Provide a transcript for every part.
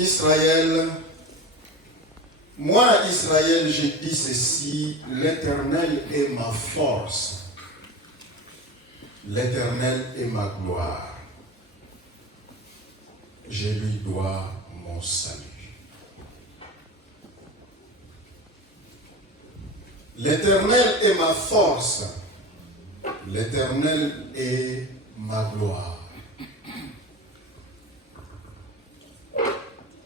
Israël, moi Israël, je dis ceci, l'Éternel est ma force, l'Éternel est ma gloire, je lui dois mon salut. L'Éternel est ma force, l'Éternel est ma gloire.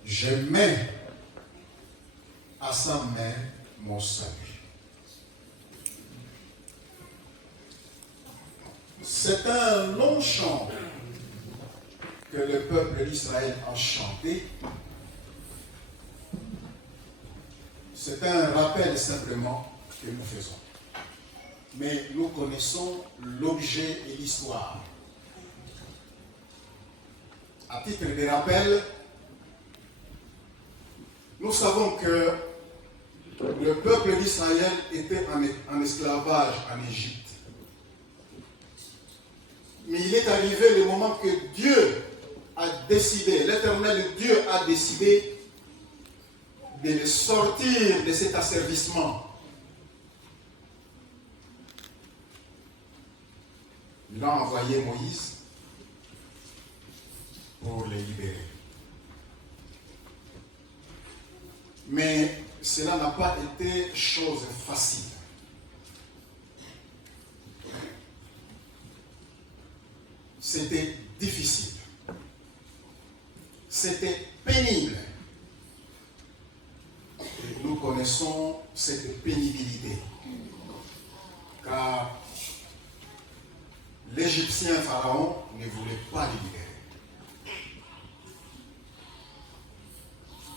Je mets à sa main mon salut. C'est un long chant que le peuple d'Israël a chanté. C'est un rappel simplement que nous faisons. Mais nous connaissons l'objet et l'histoire. À titre de rappel, nous savons que le peuple d'Israël était en esclavage en Égypte. Mais il est arrivé le moment que Dieu a décidé, l'Éternel Dieu a décidé de les sortir de cet asservissement. Il a envoyé Moïse pour les libérer. Mais cela n'a pas été chose facile. C'était difficile. C'était pénible. Et nous connaissons cette pénibilité. Car l'Égyptien Pharaon ne voulait pas les libérer.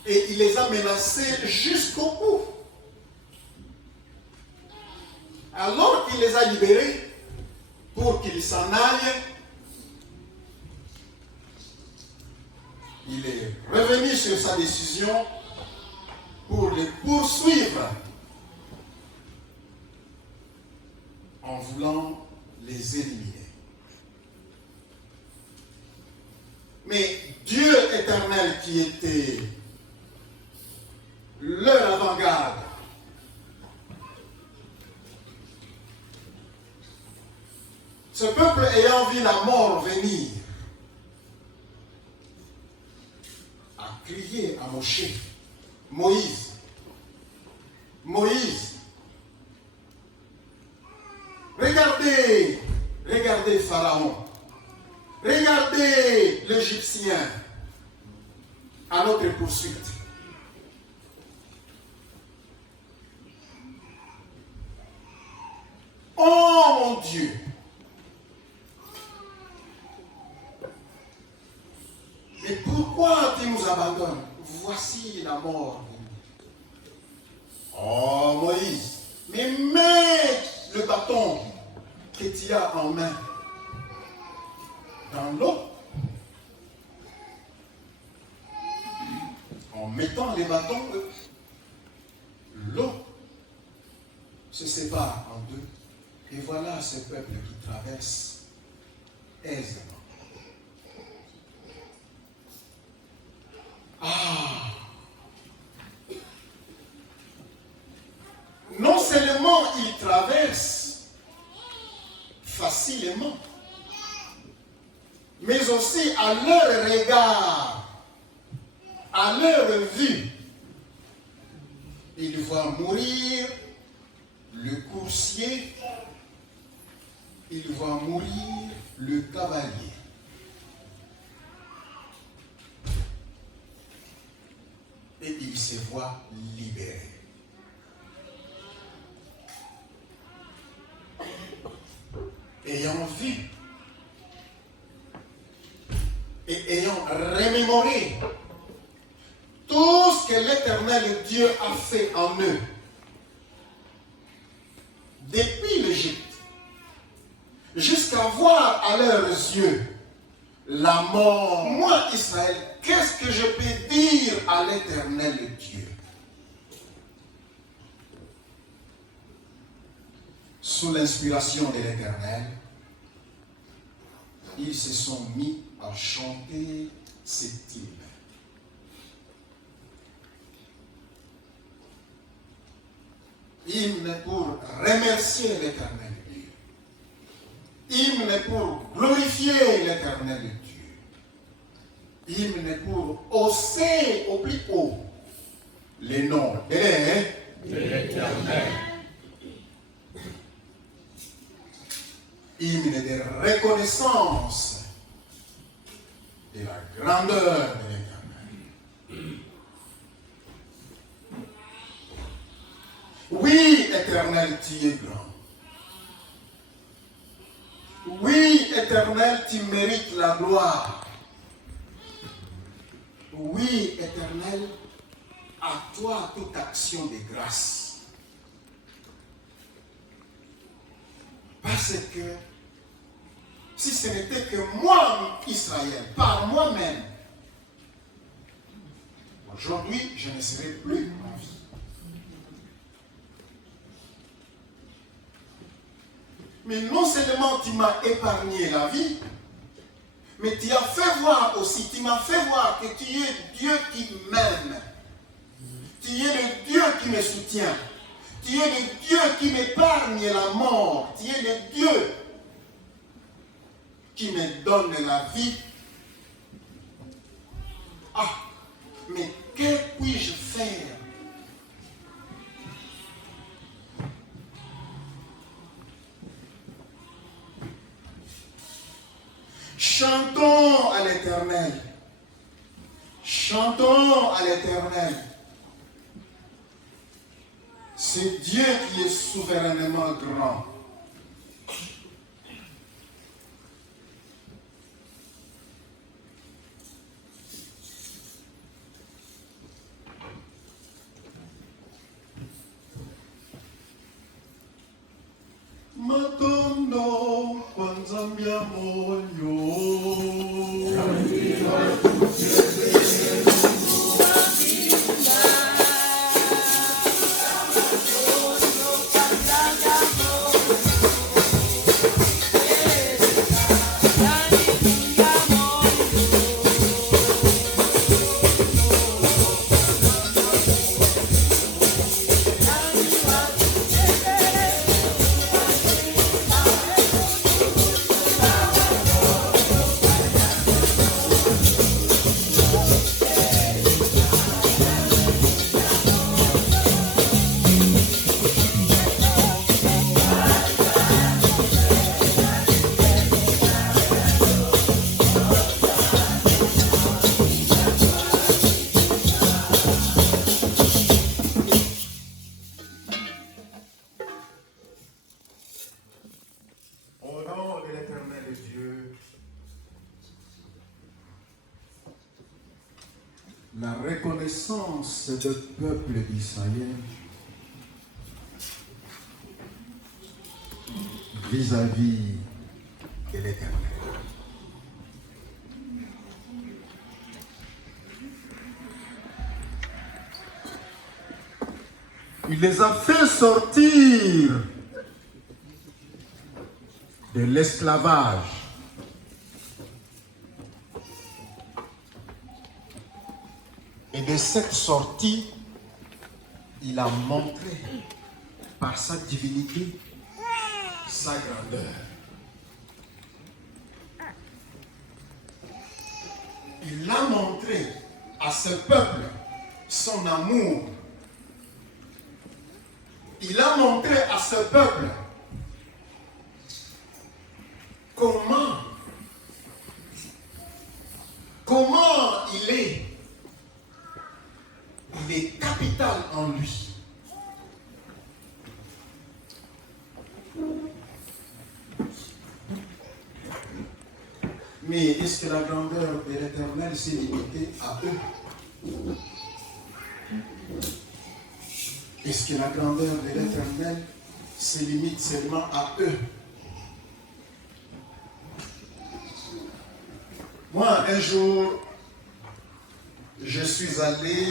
Et il les a menacés jusqu'au bout. Alors qu'il les a libérés, pour qu'ils s'en aillent, il est revenu sur sa décision pour les poursuivre en voulant les éliminer. Mais Dieu éternel qui était leur avant-garde, ce peuple ayant vu la mort venir, a crié à Moïse, regardez Pharaon, regardez l'Égyptien à notre poursuite. Oh mon Dieu! Mais pourquoi tu nous abandonnes? Voici la mort. Oh Moïse, mais mets le bâton que tu as en main dans l'eau. En mettant les bâtons, l'eau se sépare en deux. Et voilà ce peuple qui traverse aisément. Ah! Non seulement ils traversent facilement, mais aussi à leur regard, à leur vue, ils voient mourir le coursier, ils voient mourir le cavalier. Et ils se voient libérés. Ayant vu et ayant remémoré tout ce que l'Éternel Dieu a fait en eux depuis l'Égypte, jusqu'à voir à leurs yeux la mort. Moi, Israël, qu'est-ce que je peux dire à l'Éternel Dieu? Sous l'inspiration de l'Éternel, ils se sont mis à chanter cet hymne. Hymne pour remercier l'Éternel Dieu. Hymne pour glorifier l'Éternel Dieu. Hymne pour hausser au plus haut les noms de l'Éternel. Hymne de reconnaissance de la grandeur de l'Éternel. Oui, Éternel, tu es grand. Oui, Éternel, tu mérites la gloire. Oui, Éternel, à toi toute action de grâce. Parce que si ce n'était que moi, Israël, par moi-même, aujourd'hui, je ne serais plus en vie. Mais non seulement tu m'as épargné la vie, mais tu as fait voir aussi, tu m'as fait voir que tu es Dieu qui m'aime. Tu es le Dieu qui me soutient. Tu es le Dieu qui m'épargne la mort. Tu es le Dieu qui me donne la vie. Ah, mais que puis-je faire? Chantons à l'Éternel. Chantons à l'Éternel. C'est Dieu qui est souverainement grand. Matondo kwanzambia moyo. La reconnaissance du peuple d'Israël vis-à-vis de l'Éternel. Il les a fait sortir de l'esclavage. Et de cette sortie, il a montré par sa divinité sa grandeur. Il a montré à ce peuple son amour. Il a montré à ce peuple comment il est. Il est capital en lui. Mais est-ce que la grandeur de l'Éternel s'est limitée à eux? Est-ce que la grandeur de l'Éternel se limite seulement à eux? Moi, un jour, je suis allé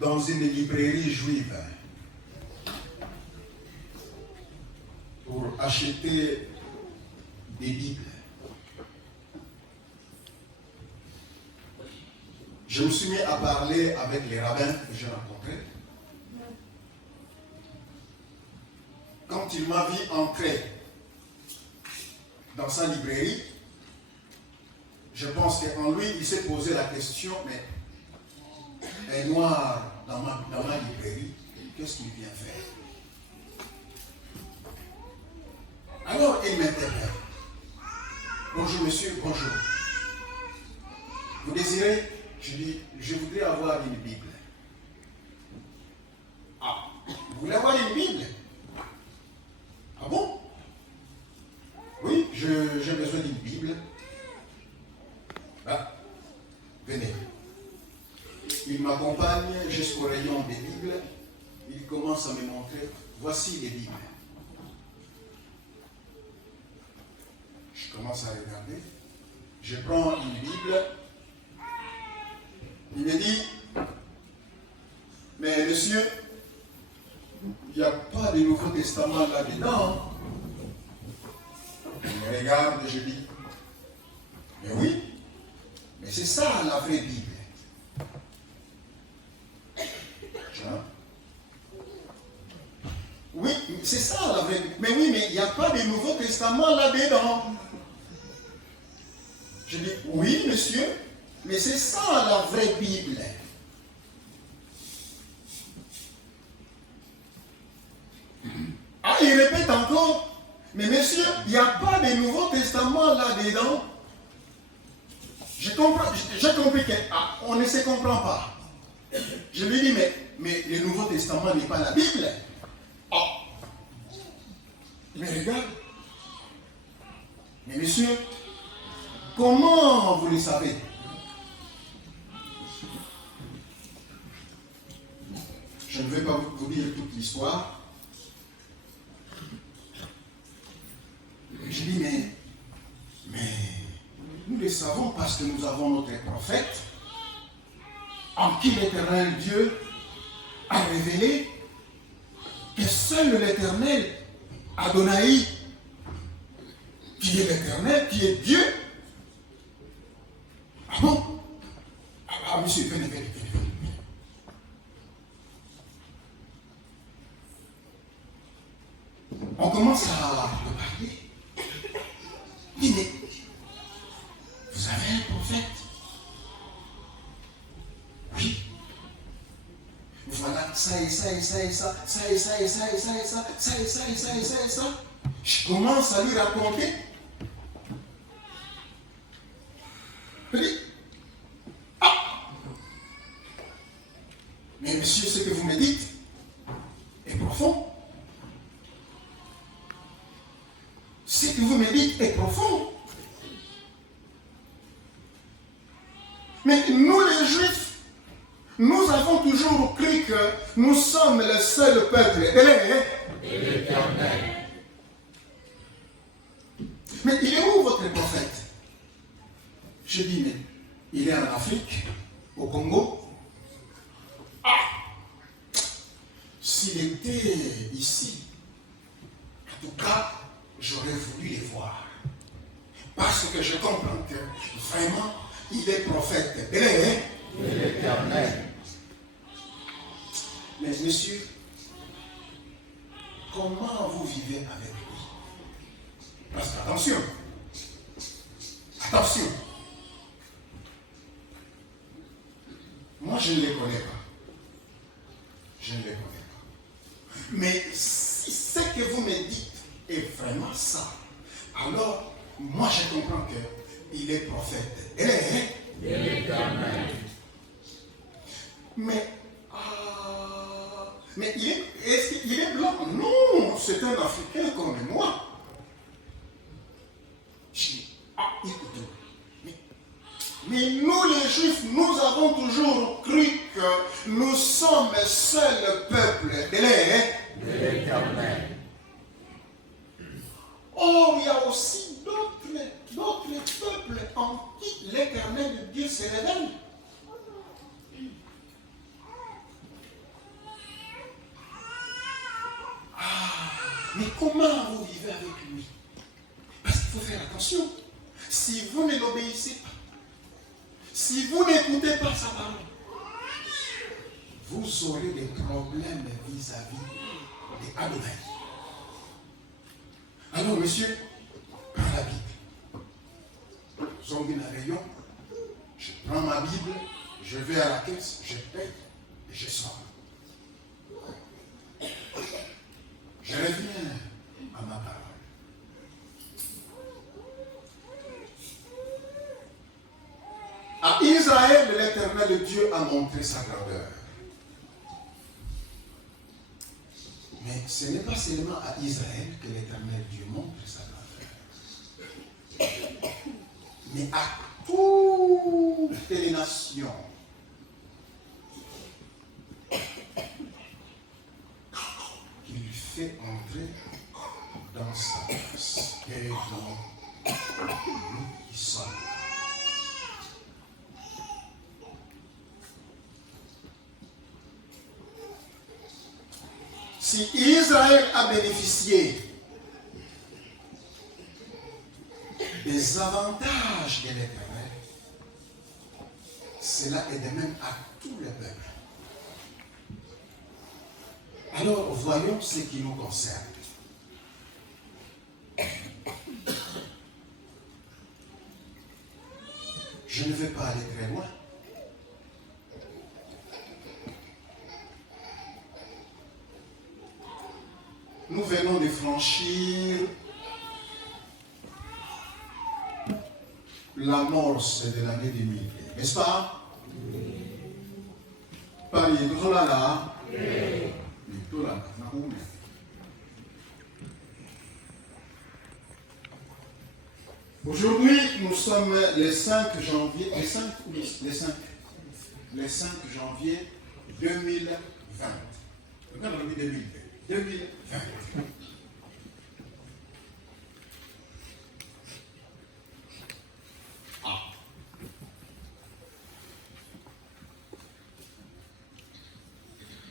dans une librairie juive pour acheter des Bibles. Je me suis mis à parler avec les rabbins que j'ai rencontrés. quand il m'a vu entrer dans sa librairie, je pense qu'en lui, il s'est posé la question, mais un noir dans ma librairie, qu'est-ce qu'il vient faire? Alors il m'interpelle. Bonjour monsieur, bonjour. Vous désirez? Je dis, je voudrais avoir une Bible. Ah, vous voulez avoir une Bible? Ah bon? Oui, j'ai besoin d'une Bible. Ah, venez. Il m'accompagne jusqu'au rayon des Bibles. Il commence à me montrer, voici les Bibles. Je commence à regarder. Je prends une Bible. Il me dit, mais monsieur, il n'y a pas de Nouveau Testament là-dedans. Je me regarde et je dis, mais oui, mais c'est ça la vraie Bible. Oui, c'est ça la vraie Bible. Mais oui, mais il n'y a pas de Nouveau Testament là-dedans. Je dis, oui, monsieur, mais c'est ça la vraie Bible. Ah, il répète encore, mais monsieur, il n'y a pas de Nouveau Testament là-dedans. J'ai compris qu'on ne se comprend pas. Je lui dis, mais le Nouveau Testament n'est pas la Bible. Ah, mais regarde. Mais monsieur, comment vous le savez? Je ne vais pas vous dire toute l'histoire. Je dis, mais nous le savons parce que nous avons notre prophète, en qui l'Éternel Dieu a révélé que seul l'Éternel, Adonai, qui est l'Éternel, qui est Dieu. Ah bon? Ah, monsieur, venez. On commence à parler. Il dit, mais vous avez un prophète? Oui. Voilà, ça et ça et ça et ça, ça et ça et ça et ça et ça, ça et ça et ça et ça et ça. Je commence à lui raconter. Je dis, ah! Mais monsieur, ce que vous me dites est profond. Ce que vous me dites est profond. Mais nous les Juifs, nous avons toujours cru que nous sommes le seul peuple de l'Éternel. Mais il est où votre prophète? Je dis, mais il est en Afrique, au Congo. Ah! S'il était ici, en tout cas, j'aurais voulu les voir. Parce que je comprends que vraiment, il est prophète de l'Éternel. Mais monsieur, comment vous vivez avec lui? Parce qu'attention, moi je ne les connais pas. Mais si ce que vous me dites est vraiment ça, alors moi je comprends qu'il est prophète de l'Éternel. Mais est-ce qu'il est blanc? Non, c'est un Africain comme moi. Je dis, écoutez, mais nous les Juifs, nous avons toujours cru que nous sommes le seul peuple de l'Éternel. Or, il y a aussi d'autres peuples en qui l'Éternel Dieu se révèle. Mais comment vous vivez avec lui? Parce qu'il faut faire attention. Si vous ne l'obéissez pas, si vous n'écoutez pas sa parole, vous aurez des problèmes vis-à-vis d'Adonai. Alors, monsieur, prends la Bible. Nous sommes une réunion. Je prends ma Bible, je vais à la caisse, je paye et je sors. Je reviens à ma parole. À Israël, l'Éternel Dieu a montré sa grandeur. Mais ce n'est pas seulement à Israël que l'Éternel Dieu montre sa grandeur, mais à toutes les nations. Il fait entrer dans sa place et dans nous qui sommes. Si Israël a bénéficié des avantages de l'Éternel, cela est de même à tout le peuple. Alors, voyons ce qui nous concerne. Je ne vais pas aller très loin. Nous venons de franchir l'amorce de l'année 2000, n'est-ce pas? Paris, nous sommes là. Aujourd'hui, nous sommes le 5 janvier, le 5 janvier 2020. Regarde, on dit 2020. Ah.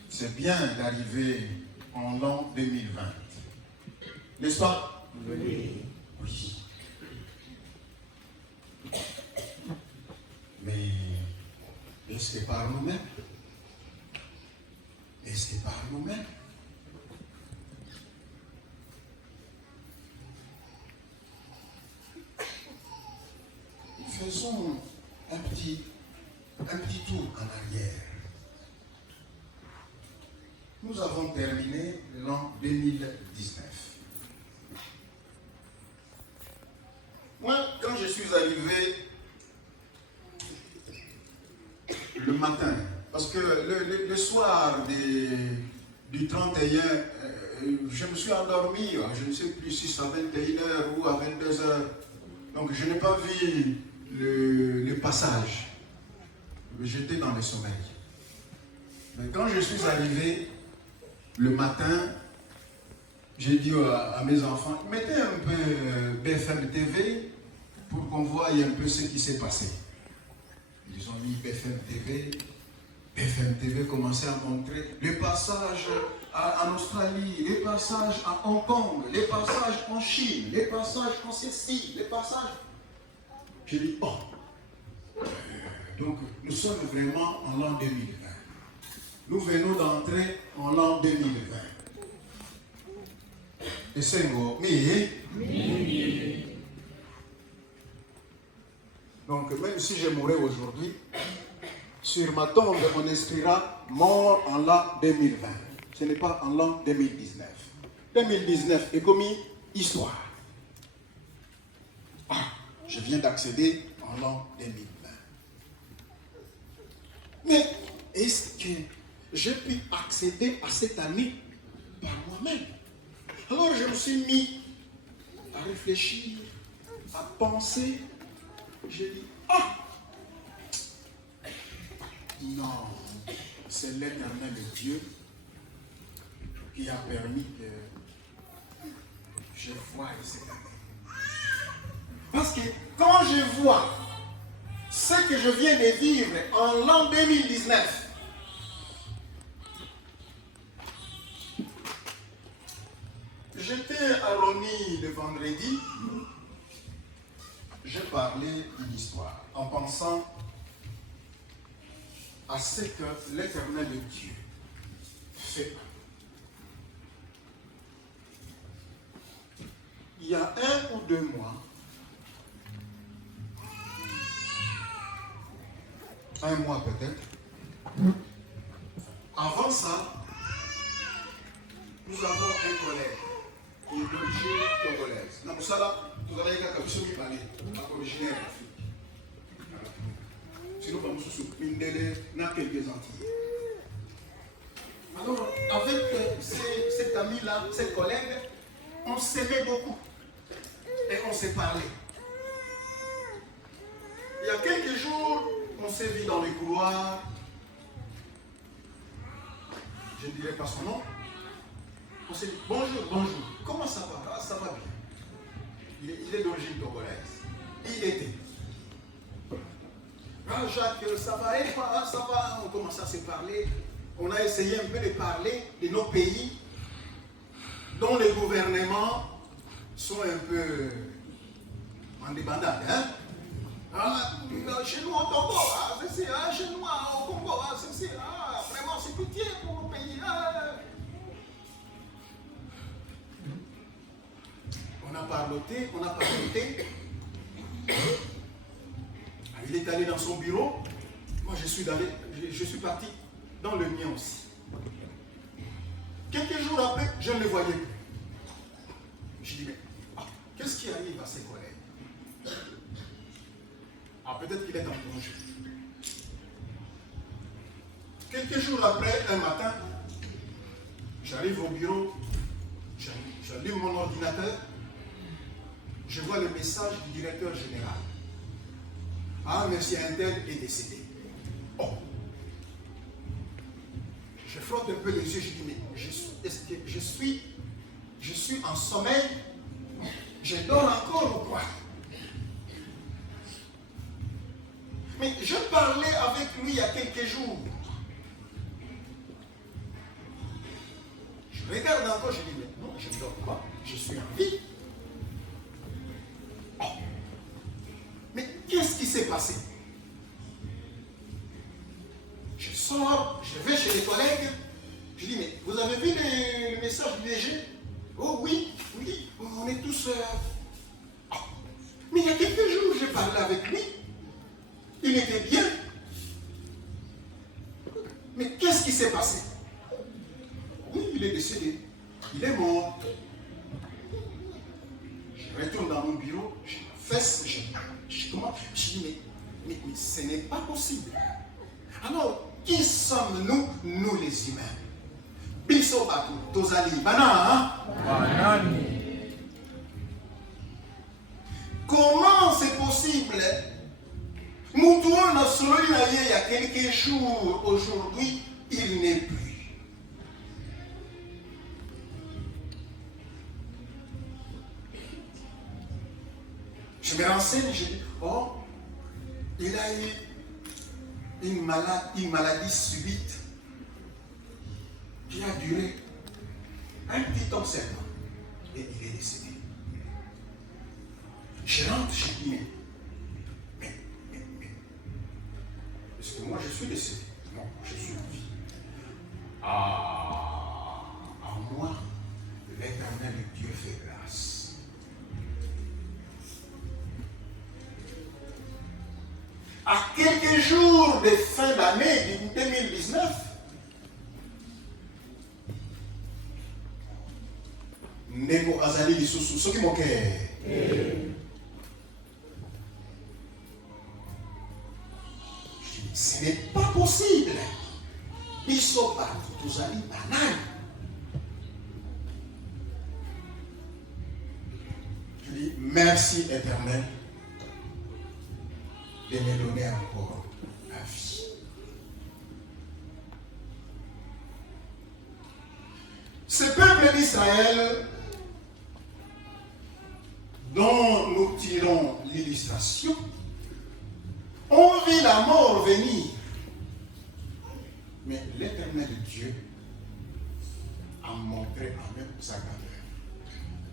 C'est bien d'arriver en l'an 2020. N'est-ce pas? Oui. Oui. Mais est-ce que par nous-mêmes? Est-ce que par nous-mêmes? Faisons un petit tour en arrière. Nous avons terminé l'an 2019. Moi, quand je suis arrivé le matin, parce que le soir du 31, je me suis endormi, je ne sais plus si c'est à 21h ou à 22h. Donc je n'ai pas vu le passage. J'étais dans le sommeil. Mais quand je suis arrivé le matin, j'ai dit à mes enfants, mettez un peu BFM TV pour qu'on voie un peu ce qui s'est passé. Ils ont mis BFM TV. BFM TV commençait à montrer les passages en Australie, les passages à Hong Kong, les passages en Chine, les passages en ceci, les passages. J'ai dit, oh, donc nous sommes vraiment en l'an 2020. Nous venons d'entrer en l'an 2020. Et c'est bon, mais. Donc même si je mourrais aujourd'hui, sur ma tombe, on inscrira mort en l'an 2020. Ce n'est pas en l'an 2019. 2019 est commis histoire. Ah, je viens d'accéder en l'an 2020. Mais est-ce que j'ai pu accéder à cette année par moi-même? Alors je me suis mis à réfléchir, à penser. J'ai dit, ah! Non, c'est l'Éternel Dieu qui a permis que je voie cette année. Parce que quand je vois ce que je viens de vivre en l'an 2019, j'étais à Rony le vendredi, j'ai parlé d'une histoire en pensant à ce que l'Éternel Dieu fait. il y a 1 ou 2 mois, un mois peut-être, avant ça, nous avons un collègue qui est d'origine congolaise. Dans ça, là, vous allez parler, originaire d'Afrique. Sinon, nous sommes dans quelques Antilles. Alors, avec cet ami-là, cette collègue, on s'aimait beaucoup et on s'est parlé. Il y a quelques jours, on s'est vu dans les couloirs. Je ne dirai pas son nom. On s'est dit bonjour, bonjour. Comment ça va? Ah, ça va bien. Il est d'origine congolaise. Il était. Ah, Jacques, ça va? Et quoi? Ah, ça va? On commence à se parler. On a essayé un peu de parler de nos pays dont les gouvernements sont un peu en débandade. Hein? Ah, chez nous au Togo, ah, chez nous au Congo, vraiment c'est pitié pour nos pays. On a parloté. Il est allé dans son bureau. Moi, je suis parti dans le mien aussi. Quelques jours après, je ne le voyais plus. Je dis, mais qu'est-ce qui arrive à ses collègues? Peut-être qu'il est en congé. Quelques jours après, un matin, j'arrive au bureau, j'allume mon ordinateur, je vois le message du directeur général. Ah, monsieur Intel est décédé. Oh. Je frotte un peu les yeux, je dis, mais je suis en sommeil, je dors encore ou quoi? Mais je parlais avec lui il y a quelques jours. Je regarde encore, je dis, mais non, je ne dors pas, je suis en vie. Oh. Mais qu'est-ce qui s'est passé? Je sors, je vais chez les collègues, je dis, mais vous avez vu le message du DG? Oh oui, on est tous... Oh. Mais il y a quelques jours, j'ai parlé avec lui. Il était bien. Mais qu'est-ce qui s'est passé? Oui, il est décédé. Il est mort. Je retourne dans mon bureau, je fesse, je dis, mais ce n'est pas possible. Alors, qui sommes-nous, nous les humains? Bisobatu, Tozali, Bana, hein? Comment c'est possible? Moutouan a solo il y a quelques jours, aujourd'hui, il n'est plus. Je me renseigne, je dis, oh, il a eu une maladie subite qui a duré un petit temps seulement et il est décédé. Je rentre, je dis, mais, est-ce que moi je suis décédé? Non, je suis en vie. En moi, l'Éternel Dieu fait grâce. À quelques jours de fin d'année 2019, Nebo Azali Lisusu, ce qui manquait. Ce n'est pas possible. Bisoba, Tuzali, Banane. Je dis merci Éternel de me donner encore la vie. Ce peuple d'Israël, dont nous tirons l'illustration, on vit la mort venir. Mais l'Éternel Dieu a montré en eux sa grandeur.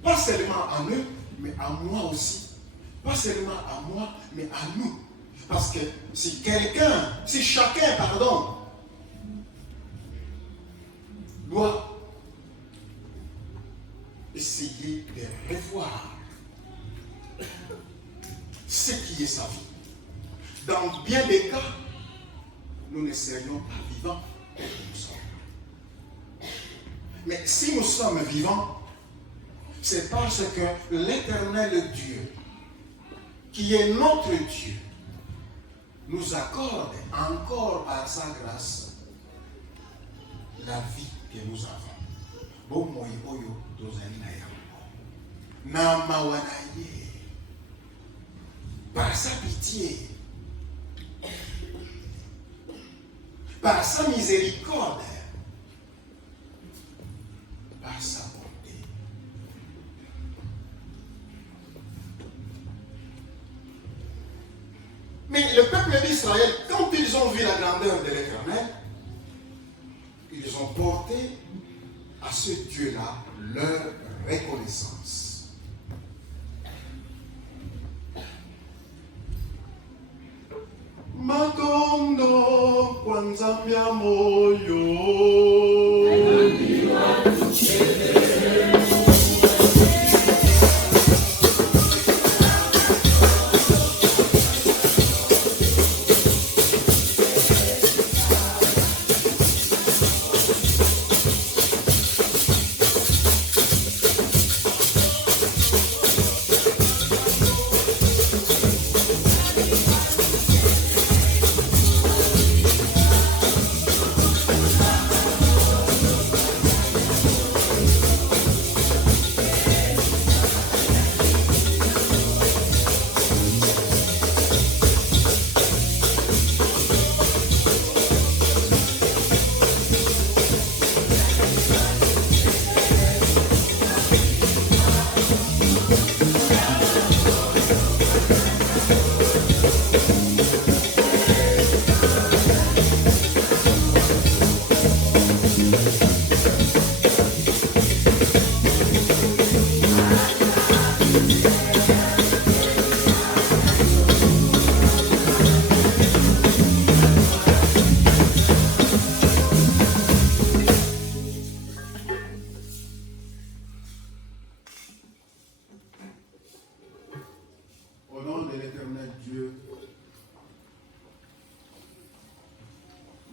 Pas seulement en eux, mais à moi aussi. Pas seulement à moi, mais à nous. Parce que si chacun, doit essayer de revoir qui est sa vie. Dans bien des cas, nous ne serions pas vivants. Nous sommes. Mais si nous sommes vivants, c'est parce que l'Éternel Dieu, qui est notre Dieu, nous accorde encore par sa grâce la vie que nous avons. Bon moi oyo tozali na yango. Na mawa na ye. Par sa pitié, par sa miséricorde, par sa bonté. Mais le peuple d'Israël, quand ils ont vu la grandeur de l'Éternel, ils ont porté à ce Dieu-là leur reconnaissance. Makondo kwanzambia moyo.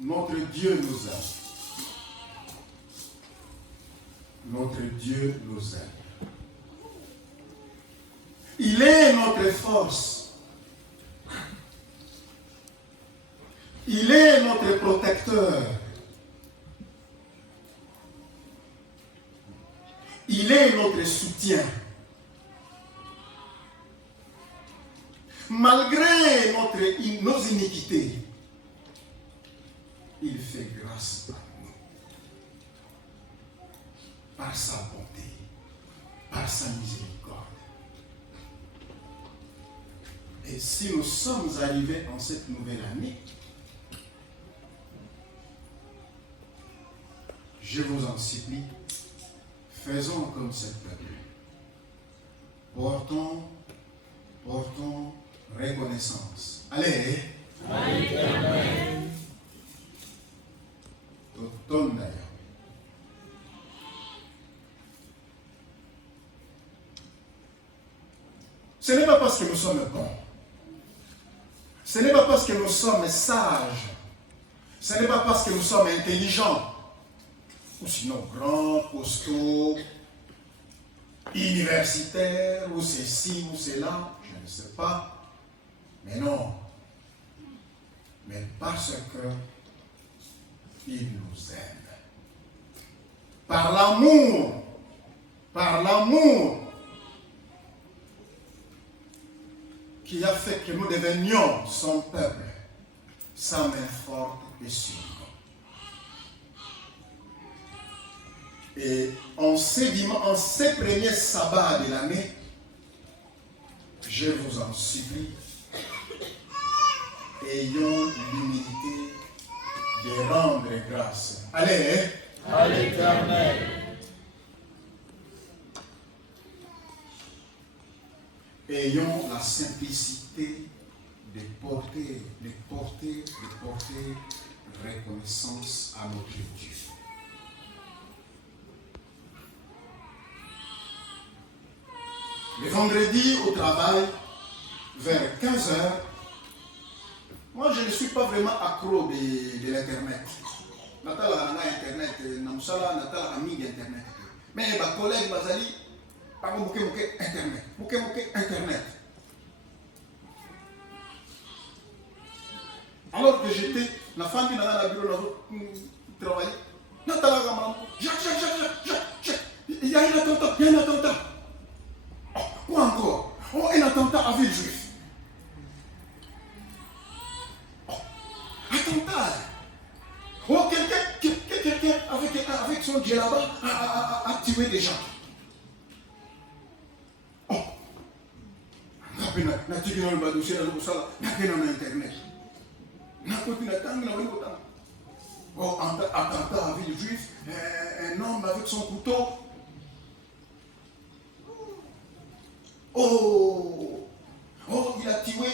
Notre Dieu nous aime. Notre Dieu nous aime. Il est notre force. Il est notre protecteur. Il est notre soutien. Malgré nos iniquités, il fait grâce à nous. Par sa bonté, par sa miséricorde. Et si nous sommes arrivés en cette nouvelle année, je vous en supplie, faisons comme cette peuple. Portons reconnaissance. Allez. Amen. Automne d'ailleurs. Ce n'est pas parce que nous sommes bons. Ce n'est pas parce que nous sommes sages. Ce n'est pas parce que nous sommes intelligents. Ou sinon grands, costauds, universitaires, ou ceci, ou cela, je ne sais pas. Mais non. Mais parce que il nous aime. Par l'amour qui a fait que nous devenions son peuple, sa main forte et sur nous. Et en ces premiers sabbats de l'année, je vous en supplie, ayons l'humilité de rendre grâce. Allez, à l'Éternel. Ayons la simplicité de porter reconnaissance à notre Dieu. Le vendredi au travail, vers 15 heures, moi je ne suis pas vraiment accro de l'Internet. Natala Internet, Namsala, Natala Ami Internet. Mais mes collègues, Bazali, pas mon Internet. Internet. Alors que j'étais, la femme dans la bureau, travailler. Natala Ramam, Jacques, il y a un attentat, Quoi encore? Oh, un attentat à Villejuif. Oh, attentat. Oh, quelqu'un avec son djellaba a tué des gens. Oh, Internet. Oh, attentat à Villejuif, un homme avec son couteau. Oh, il a tué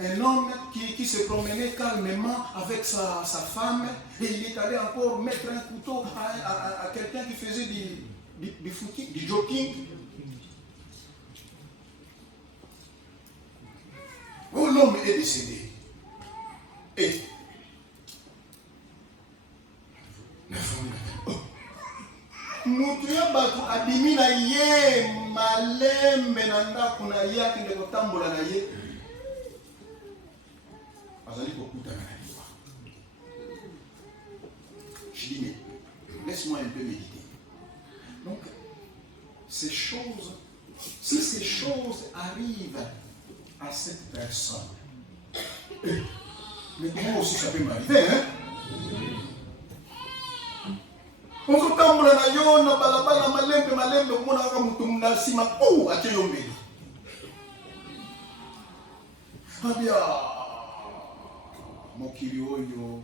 un homme qui se promenait calmement avec sa femme et il est allé encore mettre un couteau à quelqu'un qui faisait du footing, du jogging. Oh, l'homme est décédé. Et Mutuya batu adimi na ye malembe na ndako na ye akende kotambola na ye azali kokutana na liwa. Je dis mais laisse-moi un peu méditer. Donc ces choses, si ces choses arrivent à cette personne, mais comment aussi ça peut m'arriver, hein? On se tambola na yo na balabala malembe kumona kaka mutu muna sima ate yo mbeli. Abia mokili oyo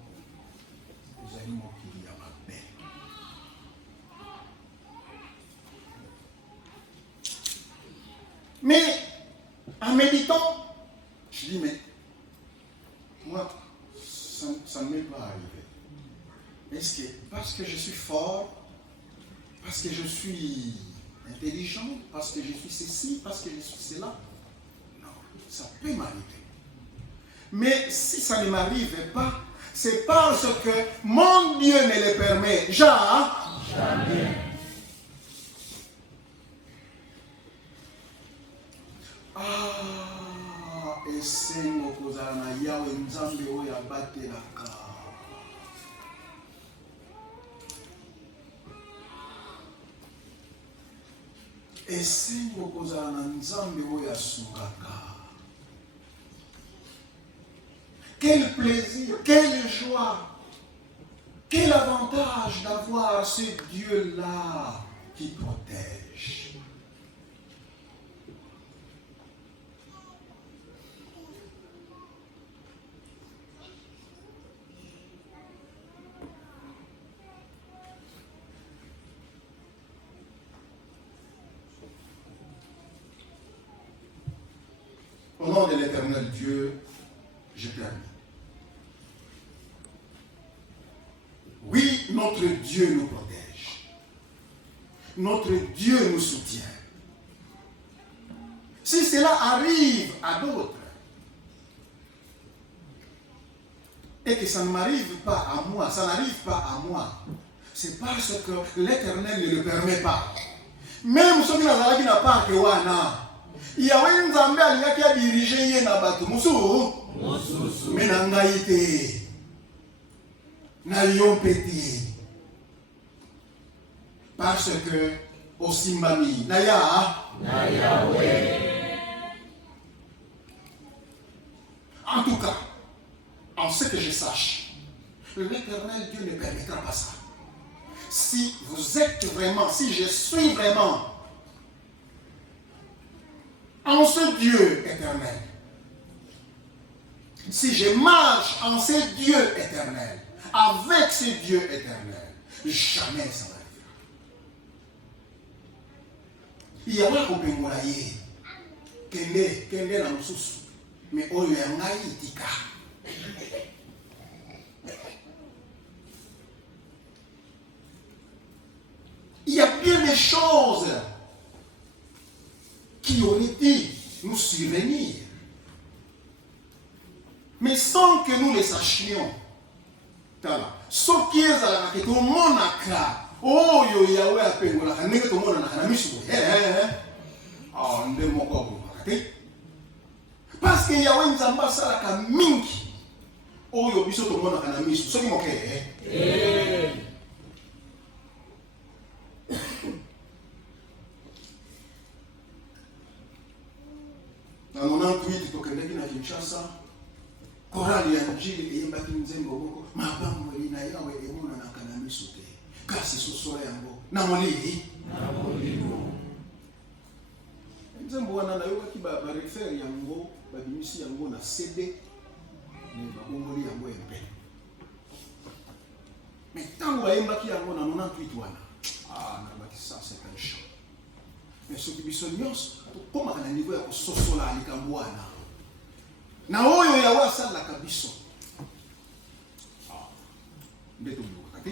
ezali mokili ya mabe. Mais en méditant, je dis mais moi ça ne m'est pas arrivé. Est-ce que parce que je suis fort, parce que je suis intelligent, parce que je suis ceci, parce que je suis cela? Non, ça peut m'arriver. Mais si ça ne m'arrive pas, c'est parce que mon Dieu me le permet. Jamais. Et c'est mon cousin, Yahweh Nzambe oya batelaka. Et si vous posez un Nzambe oya sungaka. Quel plaisir, quelle joie, quel avantage d'avoir ce Dieu-là qui protège. Au nom de l'Éternel Dieu, je termine. Oui, notre Dieu nous protège. Notre Dieu nous soutient. Si cela arrive à d'autres, et que ça ne m'arrive pas à moi, ça n'arrive pas à moi, c'est parce que l'Éternel ne le permet pas. Même ceux qui n'ont pas que wana. Yahweh Nzambe alingaki a dirigé ye na bato mususu mais na ngai te na yo peti parce que osimbami na Yahweh. En tout cas, en ce que je sache, l'Éternel Dieu ne permettra pas ça. Si vous êtes vraiment, si je suis vraiment en ce Dieu éternel, si je marche en ce Dieu éternel, avec ce Dieu éternel, jamais ça n'arrivera. Il y a un copain qui est là en sous, mais on lui a dit il y a bien des choses qui auraient dit nous survenir. Mais sans que nous le sachions. Ce qui est à la tout le monde a oh, Yahweh a payé la canette, tout le monde a mis. Ah, on est mon corps. Parce que Yahweh nous a passé à la minki. Oh, yo biso tout le monde a mis. Ce qui m'a fait. Dans mon enquête, tu peux dire que Kinshasa, chorale ya njili eyembaki nzembo moko mabango elina yawe emonanaka na miso te kasi soso yango na molili nzembo wana nayokaki barefer yango babimisi yango na CD me babongoli yango empe mais ntango bayembaki yango na 98 wana nabaki ça c'est un chant mais soki biso nyonso tokomaka na niveau ya kososola likambo wana na oyo ya wasalaka biso ndeto bilokaka te.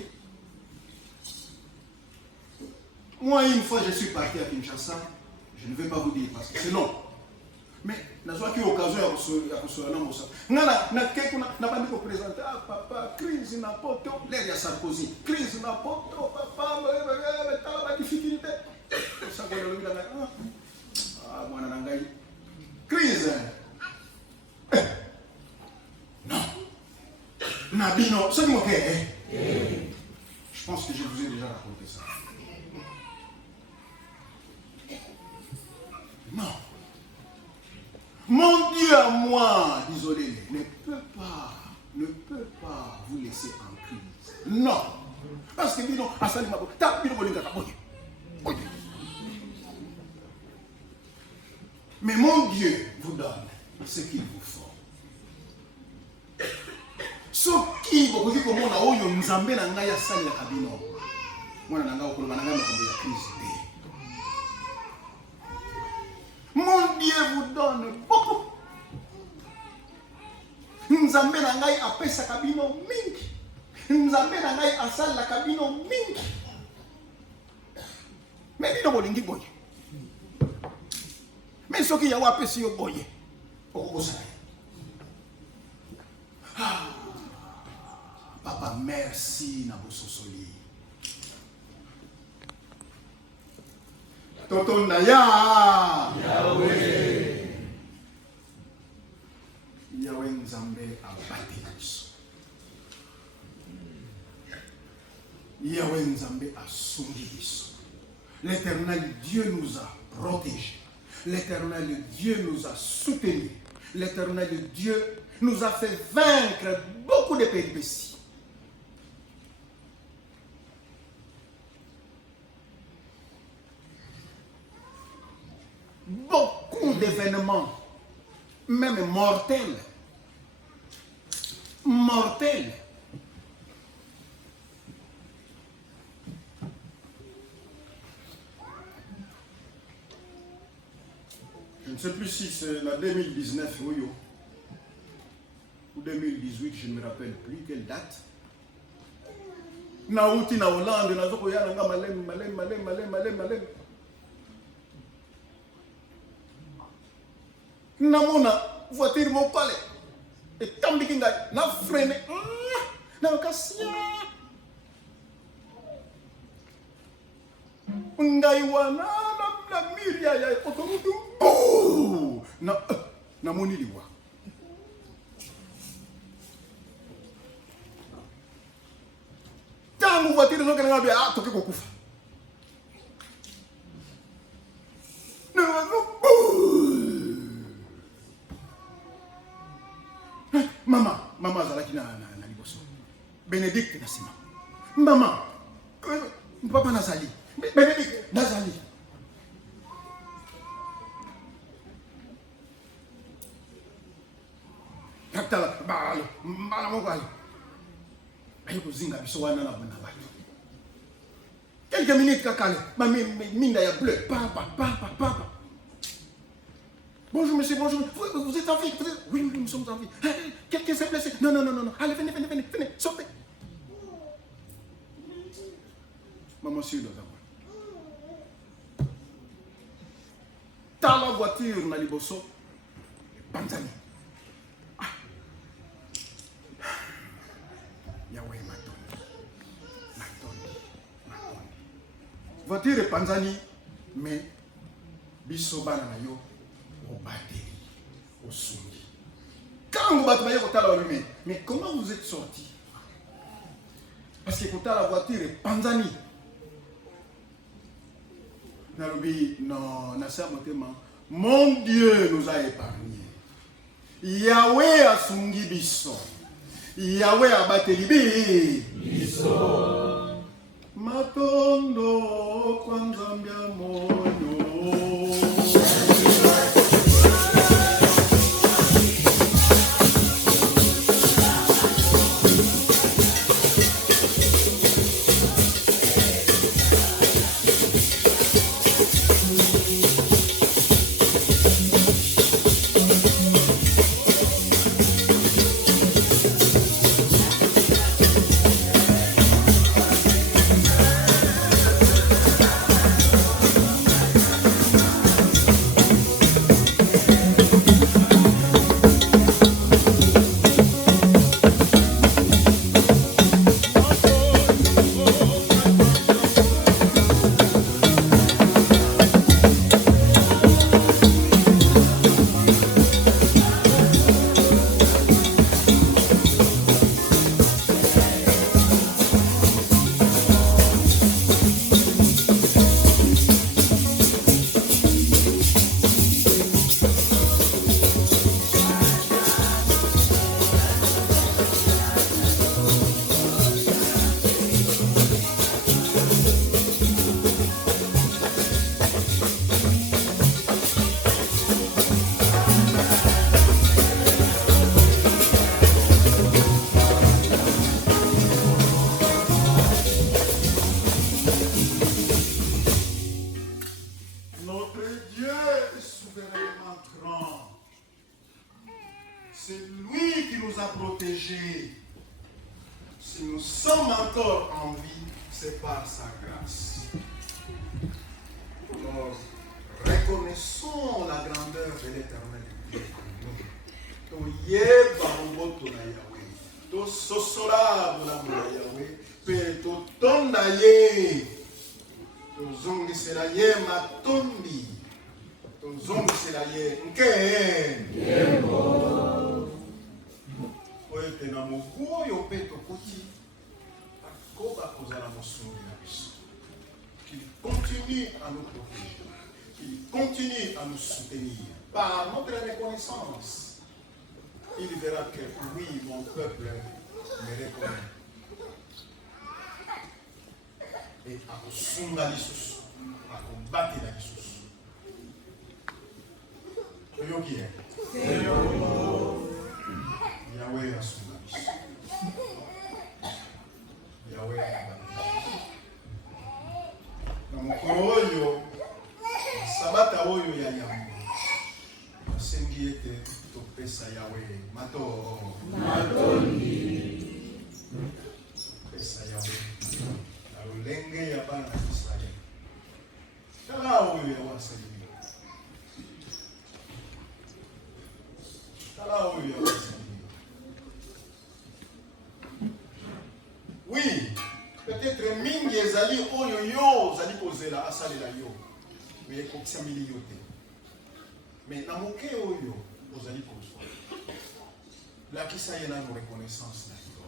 Moi une fois je suis parti à Kinshasa, je ne vais pas vous dire parce que c'est long, mais nazwaki occasion ya kosola na mosa ngana na keko na bandi ko présenter papa crise na poto l'air ya Sarkozy crise na poto papa ba difficulté ça ko le bila na mwana na ngai crise. Non. Nabino, c'est mon père. Je pense que je vous ai déjà raconté ça. Non. Mon Dieu à moi, désolé, ne peut pas vous laisser en crise. Non. Parce que bino, asali mabo, ta bino bolinga ka boye. Mais mon Dieu vous donne ce qu'il vous faut. Soki bokoki komona oyo nzambe na ngai asalelaka bino mwana na ngai okoloba na ngai makambo ya crise te. Mon Dieu vous donne beaucoup. Nzambe na ngai apesaka bino mingi. Nzambe na ngai asalelaka bino mingi. Mais bino bolingi boye. Mais soki yawe apesi yo boye okokosala. Papa, merci na bososoli. Tonton Naya. Yahweh. Yahweh Nzambe abati biso. Yahweh Nzambe asungi biso. L'Éternel Dieu nous a protégés. L'Éternel Dieu nous a soutenus. L'Éternel Dieu nous a fait vaincre beaucoup de péripéties. Beaucoup d'événements, même mortels. Mortels. Je ne sais plus si c'est la 2019 ou 2018, je ne me rappelle plus quelle date. Naouti na Hollande, na zoko ya nga malem. Namona voiture mon palais. Et tambi kinga na freine. Na kasia. Ngai wana na miria ya autoroute. Oh! Na moni liwa. Tangu voiture zo kana bia toke kokufa. Maman zalaki na liboso. Bénédicte na sima. Maman, papa nazali. Bénédicte nazali. Katala balo, mala mokali. Ayo kuzinga biso wana na bana bato. Quelques minutes kakale, minda ya bleu, papa. Bonjour monsieur, bonjour. Vous êtes en vie? Oui, nous sommes en vie. Quelqu'un s'est blessé? Non. Allez, venez, sortez. Maman, sur le voiture na liboso panzani. Yahweh matoni. Voiture panzani mais biso bana na yo obateli osungi. Quand vous battez kotala lui mais comment vous êtes sorti? Parce que kotala voiture panzani. Mon Dieu nous a épargnés. Yahweh a sungi biso. Yahweh a bateli biso. Matondo kwa Nzambia moyo. Si nous sommes encore en vie, c'est par sa grâce. Nous reconnaissons la grandeur de l'Éternel. Qu'il continue à nous protéger, qu'il continue à nous soutenir par notre reconnaissance. Il verra que oui, mon peuple me reconnaît. Et à Sunga l'Issus, à combattre la Issus. Yahweh a Sunga l'Issus. Yahweh a na mokolo oyo sabata oyo ya yambo asengi ete topesa Yahweh matoni pesa Yahweh na lolenge ya bana ya Israeli. Tala oyo ya wasengi, tala oyo ya wasengi. Oui, peut-être mingi ezali oyo yo zali kozela asalela yo mais kokisa mili yo te, mais na moke oyo ozali kozwa lakisa ye na reconnaissance na yo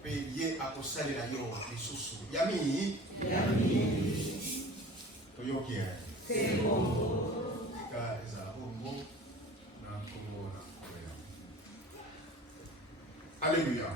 pe ye akosalela yo lisusu yami toyoki ka ezala bongo na kongo na korea. Alléluia.